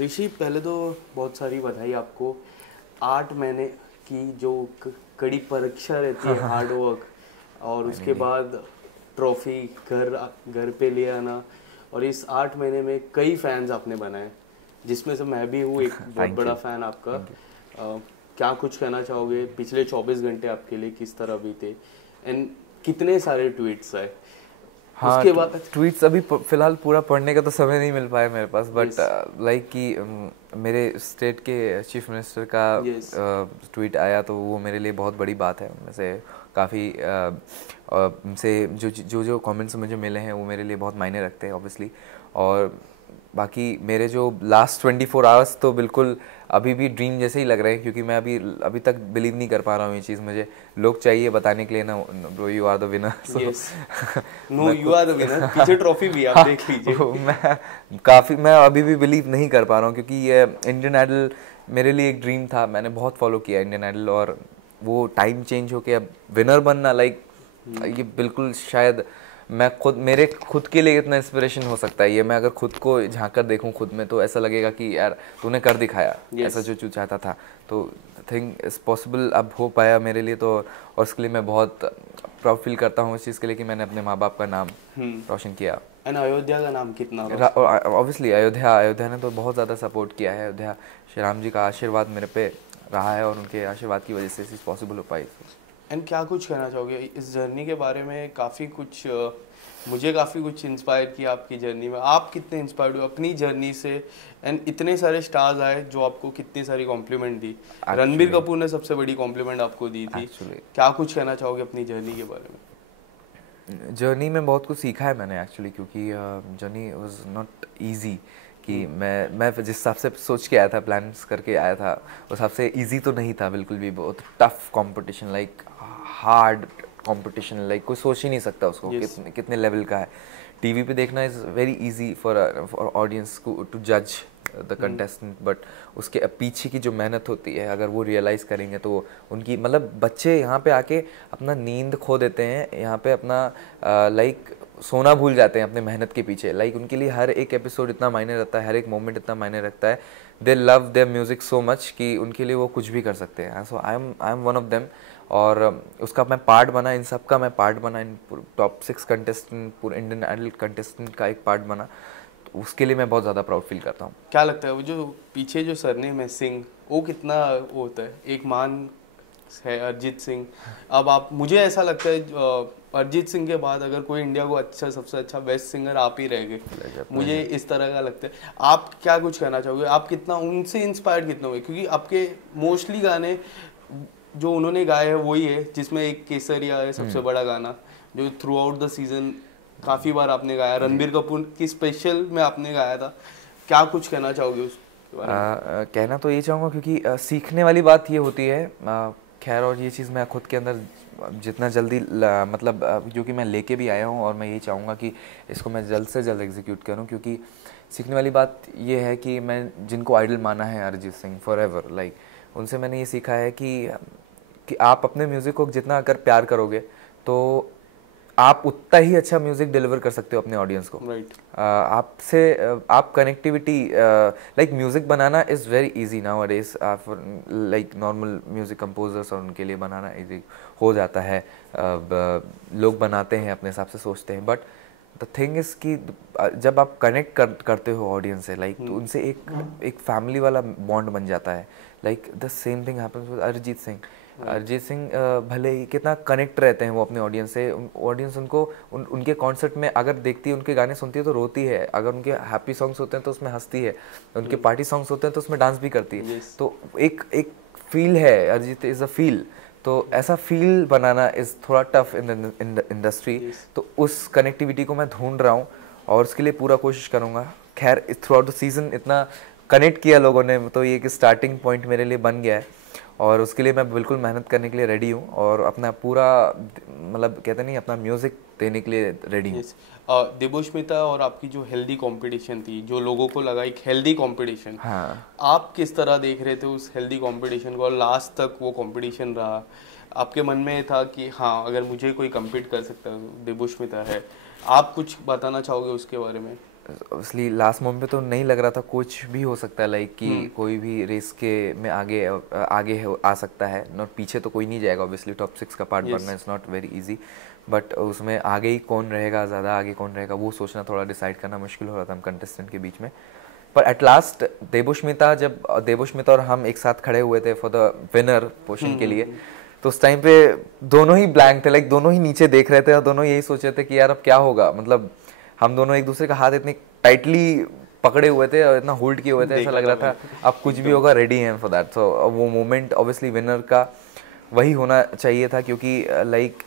ऋषि, पहले तो बहुत सारी बधाई आपको। 8 महीने की जो कड़ी परीक्षा रहती है, हार्ड वर्क, और उसके फाइनली। बाद ट्रॉफी घर घर पे ले आना, और इस 8 महीने में कई फैंस आपने बनाए, जिसमें से मैं भी हूँ एक बहुत थैंक बड़ा यू। फैन आपका। Thank you. क्या कुछ कहना चाहोगे, पिछले 24 घंटे आपके लिए किस तरह बीते, एंड कितने सारे ट्वीट्स आए हाँ, उसके बाद? ट्वीट्स अभी फिलहाल पूरा पढ़ने का तो समय नहीं मिल पाया मेरे पास, बट यस, लाइक कि मेरे स्टेट के चीफ मिनिस्टर का यस, ट्वीट आया तो वो मेरे लिए बहुत बड़ी बात है। उनमें से काफ़ी से जो कमेंट्स मुझे मिले हैं वो मेरे लिए बहुत मायने रखते हैं ऑब्वियसली। और बाकी मेरे जो लास्ट 24 आवर्स तो बिल्कुल अभी भी ड्रीम जैसे ही लग रहे हैं, क्योंकि मैं अभी तक बिलीव नहीं कर पा रहा हूँ ये चीज़। मुझे लोग चाहिए बताने के लिए ना, bro you are the winner. So yes. No, मैं यू आर द खुद विनर। पीछे ट्रॉफी भी है, आप हाँ, देख लीजिए। मैं अभी भी बिलीव नहीं कर पा रहा हूँ, क्योंकि ये इंडियन आइडल मेरे लिए एक ड्रीम था। मैंने बहुत फॉलो किया इंडियन आइडल, और वो टाइम चेंज होके अब विनर बनना, लाइक ये बिल्कुल शायद मैं मेरे खुद के लिए इतना इंस्पिरेशन हो सकता है ये। मैं अगर खुद को झांक कर देखूं खुद में, तो ऐसा लगेगा कि यार तूने कर दिखाया ऐसा यस। जो तू चाहता था। तो थिंक इज पॉसिबल अब हो पाया मेरे लिए तो, और उसके लिए मैं बहुत प्राउड फील करता हूँ इस चीज़ के लिए कि मैंने अपने माँ बाप का नाम रोशन किया। एंड अयोध्या का नाम कितना रोशन? ऑब्वियसली अयोध्या ने तो बहुत ज़्यादा सपोर्ट किया है। अयोध्या श्री राम जी का आशीर्वाद मेरे पे रहा है, और उनके आशीर्वाद की वजह से चीज़ पॉसिबल हो पाई। एंड क्या कुछ कहना चाहोगे इस जर्नी के बारे में? काफ़ी कुछ मुझे काफ़ी कुछ इंस्पायर किया आपकी जर्नी में। आप कितने इंस्पायर्ड हुए अपनी जर्नी से? एंड इतने सारे स्टार्स आए जो आपको कितनी सारी कॉम्प्लीमेंट दी। रणबीर एक्चुअली कपूर ने सबसे बड़ी कॉम्प्लीमेंट आपको दी थी। एक्चुअली क्या कुछ कहना चाहोगे अपनी जर्नी के बारे में? जर्नी में बहुत कुछ सीखा है मैंने एक्चुअली, क्योंकि जर्नी वाज नॉट इजी। कि मैं जिस हिसाब से सोच के आया था, प्लान्स करके आया था, उस हिसाब से इजी तो नहीं था बिल्कुल भी। बहुत tough competition, like hard competition, like कोई सोच ही नहीं सकता उसको यस। कितने कितने लेवल का है। टीवी पे देखना is very easy for audience को टू जज द कंटेस्टेंट, बट उसके पीछे की जो मेहनत होती है अगर वो रियलाइज़ करेंगे तो उनकी, मतलब बच्चे यहाँ पे आके अपना नींद खो देते हैं, यहाँ पे अपना लाइक सोना भूल जाते हैं अपने मेहनत के पीछे। लाइक उनके लिए हर एक एपिसोड इतना मायने रखता है, हर एक मोमेंट इतना मायने रखता है। They love their music so much कि उनके लिए वो कुछ भी कर सकते हैं। So I am one of them, और उसका मैं पार्ट बना, इन सब का मैं पार्ट बना, इन टॉप 6 कंटेस्टेंट, पूरे इंडियन आइडल कंटेस्टेंट का एक पार्ट बना। तो उसके लिए मैं बहुत ज़्यादा प्राउड फील करता हूँ। क्या लगता है वो जो पीछे जो सरनेम है सिंह, वो कितना वो होता है? एक मान है अरिजीत सिंह। अब आप, मुझे ऐसा लगता है अरिजीत सिंह के बाद अगर कोई इंडिया को अच्छा, सबसे अच्छा बेस्ट सिंगर आप ही रह गए। मुझे इस तरह का लगता है। आप क्या कुछ कहना चाहोगे? आप कितना उनसे इंस्पायर्ड कितना हुए? क्योंकि आपके मोस्टली गाने जो उन्होंने गाए हैं वही है, जिसमें एक केसरिया है सबसे बड़ा गाना, जो थ्रू आउट द सीजन काफ़ी बार आपने गाया। रणबीर कपूर की स्पेशल में आपने गाया था। क्या कुछ कहना चाहोगे उसके बारे में? कहना तो ये चाहूँगा, क्योंकि सीखने वाली बात ये होती है, खैर, और ये चीज़ मैं खुद के अंदर जितना जल्दी मतलब क्योंकि मैं लेके भी आया हूँ, और मैं ये चाहूँगा कि इसको मैं जल्द से जल्द एग्जीक्यूट करूँ। क्योंकि सीखने वाली बात ये है कि मैं जिनको आइडल माना है Arijit Singh for ever, like उनसे मैंने ये सीखा है कि आप अपने म्यूज़िक को जितना अगर प्यार करोगे तो आप उतना ही अच्छा म्यूज़िक डिलीवर कर सकते हो अपने ऑडियंस को। राइट। आपसे आप कनेक्टिविटी, लाइक म्यूज़िक बनाना is very easy nowadays for like normal music composers, और उनके लिए बनाना इजी हो जाता है। लोग बनाते हैं अपने हिसाब से सोचते हैं, बट द थिंग इज़ कि जब आप कनेक्ट करते हो ऑडियंस से, लाइक तो उनसे एक फैमिली वाला बॉन्ड बन जाता है। Like the same thing happens with Arijit Singh. Arijit Singh भले ही कितना कनेक्ट रहते हैं वो अपने ऑडियंस से, ऑडियंस उनको उनके कॉन्सर्ट में अगर देखती है, उनके गाने सुनती है तो रोती है, अगर उनके हैप्पी सॉन्ग्स होते हैं तो उसमें हंसती है, उनके पार्टी सॉन्ग्स होते हैं तो उसमें डांस भी करती है। यस। तो एक एक फील है, अरिजीत इज़ अ फील। तो ऐसा फील बनाना इज़ थोड़ा tough in the industry. Yes. तो उस कनेक्टिविटी को मैं ढूंढ रहा हूँ, और उसके लिए पूरा कोशिश करूँगा। खैर, थ्रू आउट द सीज़न इतना कनेक्ट किया लोगों ने, तो ये एक स्टार्टिंग पॉइंट मेरे लिए बन गया है, और उसके लिए मैं बिल्कुल मेहनत करने के लिए रेडी हूँ, और अपना पूरा, मतलब कहते नहीं, अपना म्यूज़िक देने के लिए रेडी हूँ। यस। देवोष्मिता और आपकी जो हेल्दी कंपटीशन थी, जो लोगों को लगा एक हेल्दी कंपटीशन, हाँ, आप किस तरह देख रहे थे उस हेल्दी कंपटीशन को? और लास्ट तक वो कंपटीशन रहा, आपके मन में था कि हाँ, अगर मुझे कोई compete कर सकता है तो देवोष्मिता है। आप कुछ बताना चाहोगे उसके बारे में? इसलिए लास्ट मोमेंट पे तो नहीं लग रहा था, कुछ भी हो सकता है, लाइक कि कोई भी रेस के में आगे आ सकता है, नॉट पीछे तो कोई नहीं जाएगा ऑब्वियसली, टॉप 6 का पार्ट बनना is not very easy, but उसमें आगे ही कौन रहेगा, ज़्यादा आगे कौन रहेगा वो सोचना, थोड़ा डिसाइड करना मुश्किल हो रहा था हम कंटेस्टेंट के बीच में। पर एट लास्ट जब देवोष्मिता और हम एक साथ खड़े हुए थे फॉर द विनर पोजीशन के लिए, तो उस टाइम पे दोनों ही ब्लैंक थे, लाइक दोनों ही नीचे देख रहे थे और दोनों यही सोच रहे थे कि यार अब क्या होगा, मतलब हम दोनों एक दूसरे का हाथ इतने टाइटली पकड़े हुए थे और इतना होल्ड किए हुए थे, ऐसा लग रहा था अब कुछ भी होगा, रेडी हैं फॉर दैट। सो वो मोमेंट ऑब्वियसली विनर का वही होना चाहिए था, क्योंकि लाइक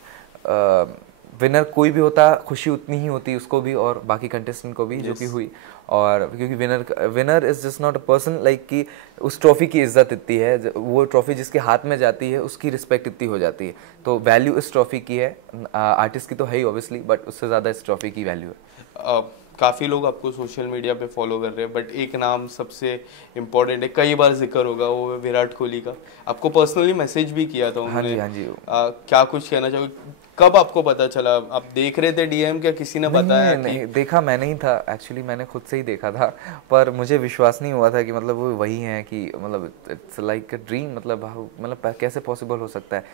विनर कोई भी होता, खुशी उतनी ही होती उसको भी और बाकी कंटेस्टेंट को भी, जो कि हुई। और क्योंकि winner is just not a person, like कि उस ट्रॉफी की इज्जत इतनी है, वो ट्रॉफी जिसके हाथ में जाती है उसकी रिस्पेक्ट इतनी हो जाती है, तो वैल्यू इस ट्रॉफी की है, आर्टिस्ट की तो है ही ऑब्वियसली, बट उससे ज़्यादा इस ट्रॉफी की वैल्यू है। काफ़ी लोग आपको सोशल मीडिया पे फॉलो कर रहे हैं, बट एक नाम सबसे इम्पोर्टेंट है, कई बार जिक्र होगा, वो है विराट कोहली का। आपको पर्सनली मैसेज भी किया था उन्होंने। हाँ जी। क्या कुछ कहना चाहोगे, कब आपको पता चला, आप देख रहे थे डीएम, क्या किसी ने बताया? नहीं, देखा मैंने ही था एक्चुअली, मैंने खुद से ही देखा था, पर मुझे विश्वास नहीं हुआ था कि मतलब वो वही हैं, कि मतलब इट्स लाइक अ ड्रीम, मतलब कैसे पॉसिबल हो सकता है,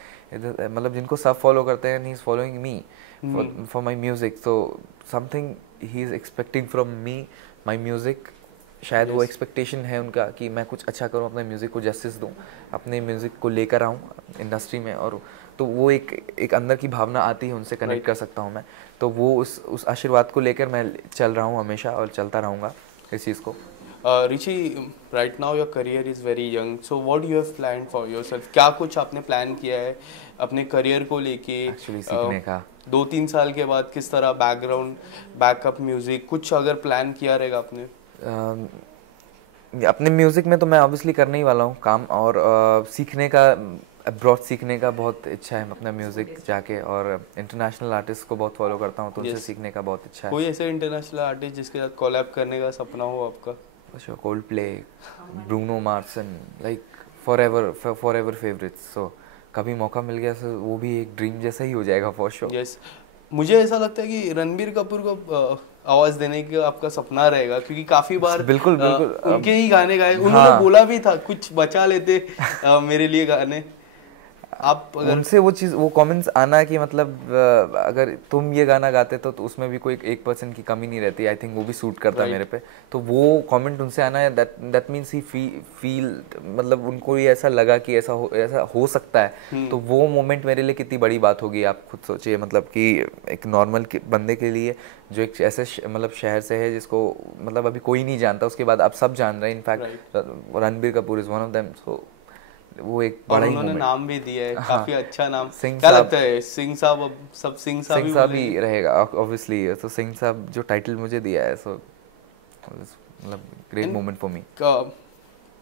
मतलब जिनको सब फॉलो करते हैं, he is following me for my music, so something he is expecting from me, my music, शायद वो एक्सपेक्टेशन है उनका कि मैं कुछ अच्छा करूं, अपने म्यूज़िक को जस्टिस दूं, अपने म्यूज़िक को लेकर आऊं इंडस्ट्री में, और तो वो एक अंदर की भावना आती है, उनसे कनेक्ट कर सकता हूं मैं, तो वो उस आशीर्वाद को लेकर मैं चल रहा हूं हमेशा और चलता रहूँगा इस चीज़ को। Richie, right now your career is very young, so what you have plan for yourself? क्या कुछ आपने प्लान किया है अपने करियर को लेके? एक्चुअली सीखने का 2-3 साल के बाद किस तरह बैकग्राउंड, बैकअप म्यूजिक, कुछ अगर प्लान किया रहेगा आपने? अपने म्यूज़िक में तो मैं ऑब्वियसली करने ही वाला हूँ काम, और सीखने का, अब्रॉड सीखने का बहुत इच्छा है अपना म्यूज़िक जाके, और इंटरनेशनल आर्टिस्ट को बहुत फॉलो करता हूँ, तो उनसे सीखने का बहुत इच्छा है। कोई ऐसे इंटरनेशनल आर्टिस्ट जिसके साथ कोलैब करने का सपना हो आपका? अच्छा, Coldplay, Bruno Mars, like forever favourites, so कभी मौका मिल गया तो वो भी एक ड्रीम जैसा ही हो जाएगा फॉर श्योर। यस, मुझे ऐसा लगता है कि रणबीर कपूर को आवाज देने का आपका सपना रहेगा, क्योंकि काफी बार बिल्कुल उनके ही गाने गाए, उन्होंने बोला भी था कुछ बचा लेते मेरे लिए गाने। आप अगर उनसे वो चीज़, वो कमेंट्स आना कि मतलब अगर तुम ये गाना गाते तो उसमें भी कोई 1% की कमी नहीं रहती, आई थिंक वो भी सूट करता है मेरे पे, तो वो कमेंट उनसे आना है, दैट मीन्स ही फील, मतलब उनको ये ऐसा लगा कि ऐसा हो सकता है, तो वो मोमेंट मेरे लिए कितनी बड़ी बात होगी, आप खुद सोचिए, मतलब कि एक नॉर्मल बंदे के लिए जो एक ऐसे मतलब शहर से है जिसको मतलब अभी कोई नहीं जानता, उसके बाद आप सब जान रहे हैं, in fact Ranbir Kapoor is one of them, so वो एक बड़ा ही उन्होंने नाम भी दिया है, काफी अच्छा नाम। सिंह क्या साहब, लगता है सिंह साहब, अब सब सिंह साहब ही रहेगा ऑब्वियसली, तो सिंह साहब जो टाइटल मुझे दिया है, सो मतलब ग्रेट मोमेंट फॉर मी।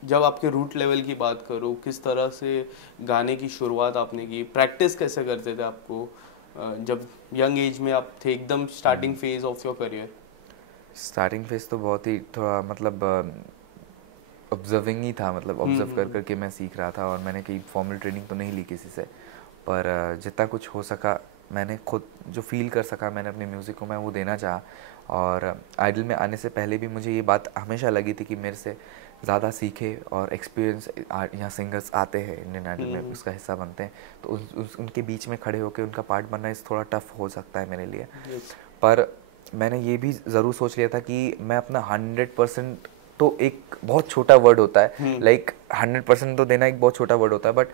जब आपके रूट लेवल की बात करूँ, किस तरह से गाने की शुरुआत आपने की, प्रैक्टिस कैसे करते थे आपको जब यंग एज में आप थे, एकदम starting phase of your career? Starting phase तो बहुत ही थोड़ा मतलब ऑब्जर्विंग ही था, मतलब ऑब्जर्व कर करके मैं सीख रहा था, और मैंने कहीं फॉर्मल ट्रेनिंग तो नहीं ली किसी से, पर जितना कुछ हो सका मैंने खुद जो फील कर सका मैंने अपने म्यूज़िक को मैं वो देना चाहा। और आइडल में आने से पहले भी मुझे ये बात हमेशा लगी थी कि मेरे से ज़्यादा सीखे और एक्सपीरियंस यहाँ सिंगर्स आते हैं इंडियन आइडल में, उसका हिस्सा बनते हैं, तो उनके बीच में खड़े होकर उनका पार्ट बनना इस थोड़ा टफ हो सकता है मेरे लिए। पर मैंने ये भी ज़रूर सोच लिया था कि मैं अपना 100%, तो एक बहुत छोटा वर्ड होता है, लाइक 100% तो देना एक बहुत छोटा वर्ड होता है, बट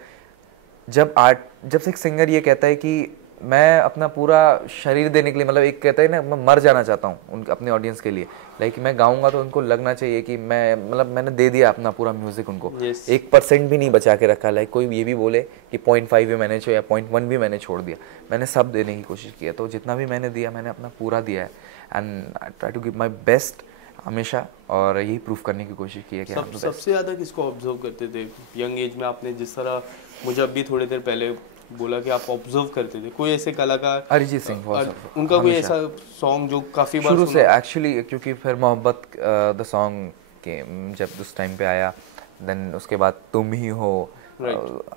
जब से एक सिंगर ये कहता है कि मैं अपना पूरा शरीर देने के लिए, मतलब एक कहता है ना, मैं मर जाना चाहता हूँ उनके अपने ऑडियंस के लिए, लाइक मैं गाऊंगा तो उनको लगना चाहिए कि मैं मतलब मैंने दे दिया अपना पूरा म्यूजिक उनको, 1% भी नहीं बचा के रखा। लाइक कोई ये भी बोले कि 0.5 भी मैंने छोड़ा या 0.1 भी मैंने छोड़ दिया, मैंने सब देने की कोशिश की है, तो जितना भी मैंने दिया मैंने अपना पूरा दिया है, and I try to give my best हमेशा, और यही प्रूफ करने की कोशिश की है कि सबसे ज़्यादा किसको ऑब्जर्व करते थे यंग एज में? आपने जिस तरह मुझे अभी थोड़ी देर पहले बोला कि आप ऑब्जर्व करते थे, कोई ऐसे कलाकार? अरिजीत सिंह, उनका कोई ऐसा सॉन्ग जो काफ़ी बार शुरू से एक्चुअली, क्योंकि फिर मोहब्बत द सॉन्ग के जब उस टाइम पे आया, देन उसके बाद तुम ही हो,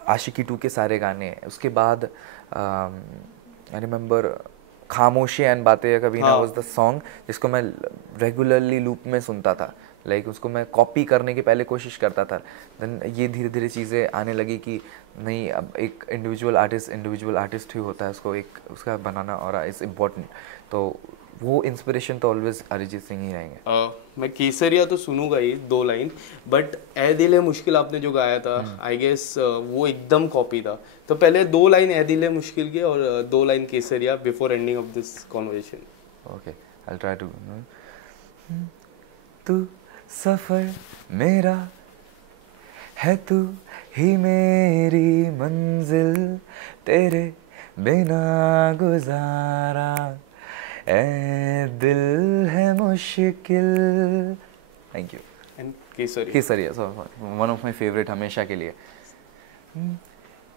आशिकी 2 के सारे गाने, उसके बाद आई रिमेंबर खामोशी एंड बातें कभी ना हाँ। वाज द सॉन्ग जिसको मैं रेगुलरली लूप में सुनता था, लाइक उसको मैं कॉपी करने की पहले कोशिश करता था, देन ये धीरे धीरे चीज़ें आने लगी कि नहीं, अब एक इंडिविजुअल आर्टिस्ट ही होता है, उसको एक उसका बनाना और इज़ इम्पोर्टेंट, तो वो इंस्पिरेशन तो ऑलवेज अरिजीत सिंह ही रहेंगे। मैं केसरिया तो सुनूंगा ही 2 लाइन, बट ए दिल है मुश्किल आपने जो गाया था आई गेस वो एकदम कॉपी था, तो पहले 2 लाइन ए दिल है मुश्किल के और 2 line Kesariya before ending of this conversation. Okay, I try to. तू सफर मेरा है, तू ही मेरी मंजिल, तेरे बिना गुजारा ए दिल है मुश्किल। Thank you. And Kesariya, Kesariya one of my favourite हमेशा के लिए।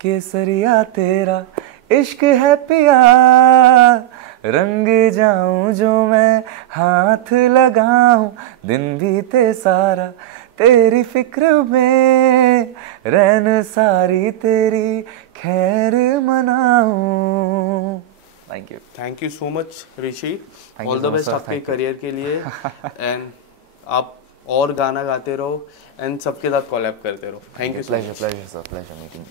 केसरिया तेरा इश्क है पिया, रंग जाऊं जो मैं हाथ लगाऊं, दिन बीते सारा तेरी फिक्र में, रैन सारी तेरी खैर मनाऊं। Thank you so much Rishi, you all so the much, best sir. आपके Thank you. करियर के लिए एंड आप और गाना गाते रहो एंड सबके साथ कोलैब करते रहो। Thank you so much. Pleasure sir, pleasure meeting.